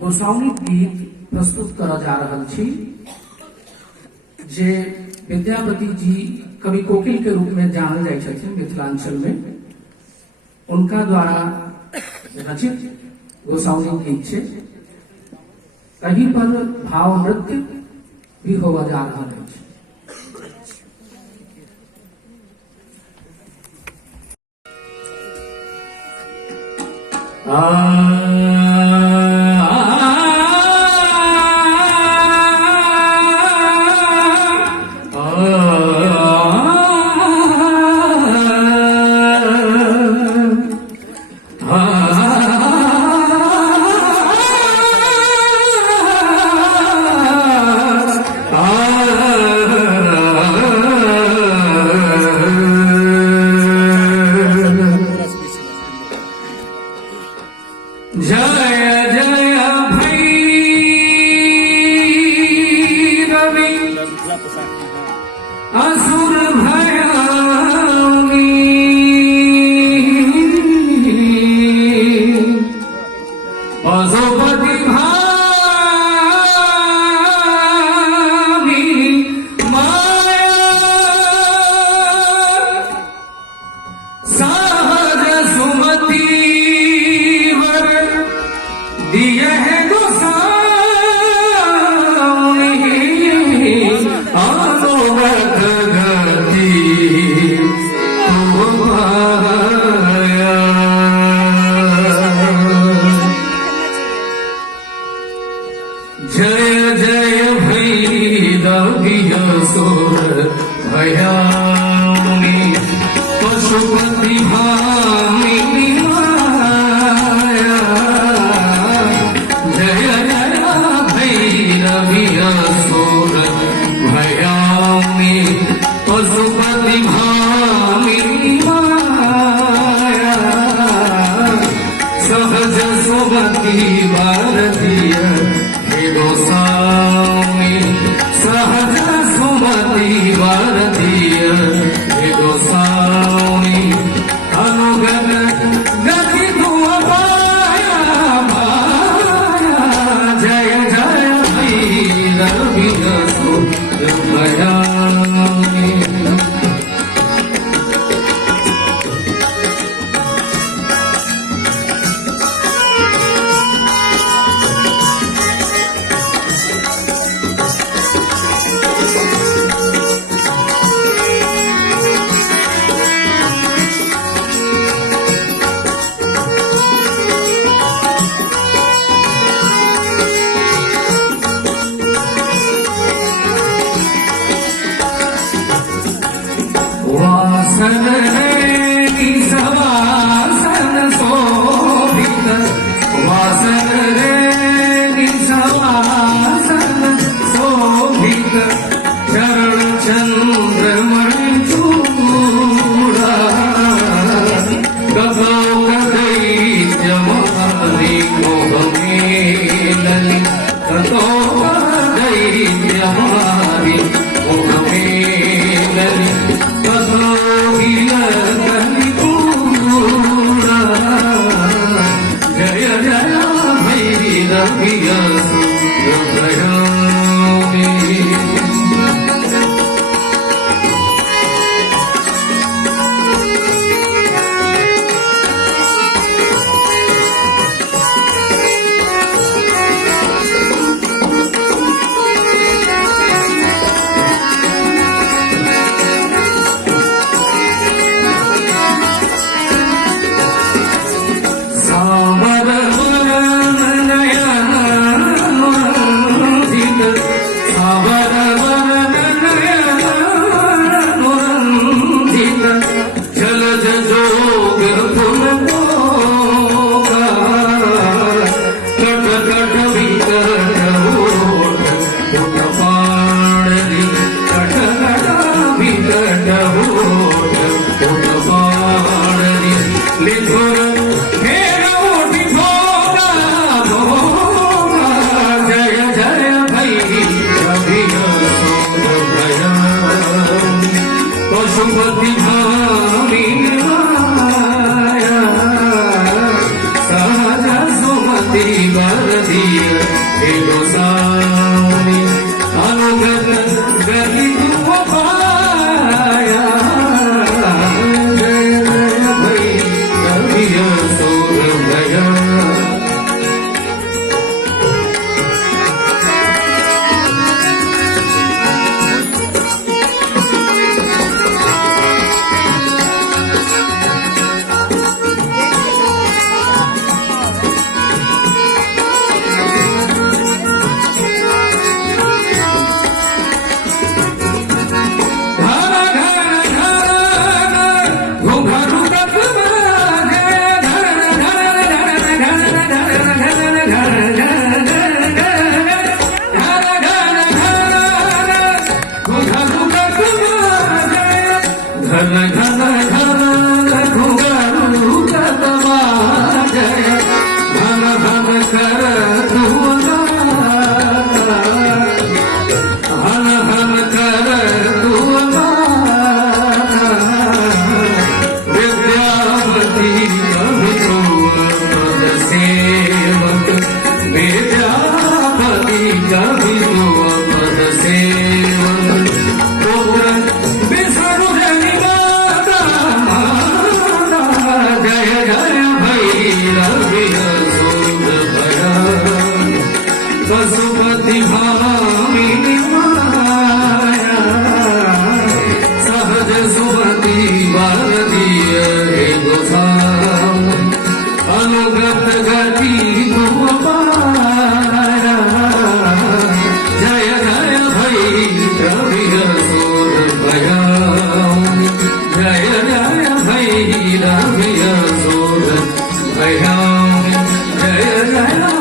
गोसाउनी गीत प्रस्तुत करा जा रहल छी जे विद्यापति जी कवि कोकिल के रूप में जानल जाइ छथिन मिथिलांचल में। उनका द्वारा रचित गोसाउनी गीत छे। कहीं पर भाव नृत्य भी होवा जा रहल अछि। असुर भयानी पशुपति भामी माया सहज सुमति वर दिया है जय जय भैरवियसुर भयानी पशुपति भामिनी माया। जय जय भैरवियसुर भयानी पशुपति भामिनी माया। सहज सुमति भारतीय गोसामी सहज सुमति भारतीय गोसामी अनुगत गति पाया माया। जय जय भैरवियसुर भयानी। वासन रे सवासन शोभित वासन रे सवासन शोभित चरण चंद्रमणि चूड़ा कबो दैत्य मारी मोह मेलनी कतो दैत्य मारी मोह मेलनी जय जय भैरवियसुर भयानी। सावर नयन हाती गरधी हे गोसावी अनुगत गरी तू पाया जय जय भई कवि सोर भया घन घन घन घुंघरू कदमा जय घन घन कर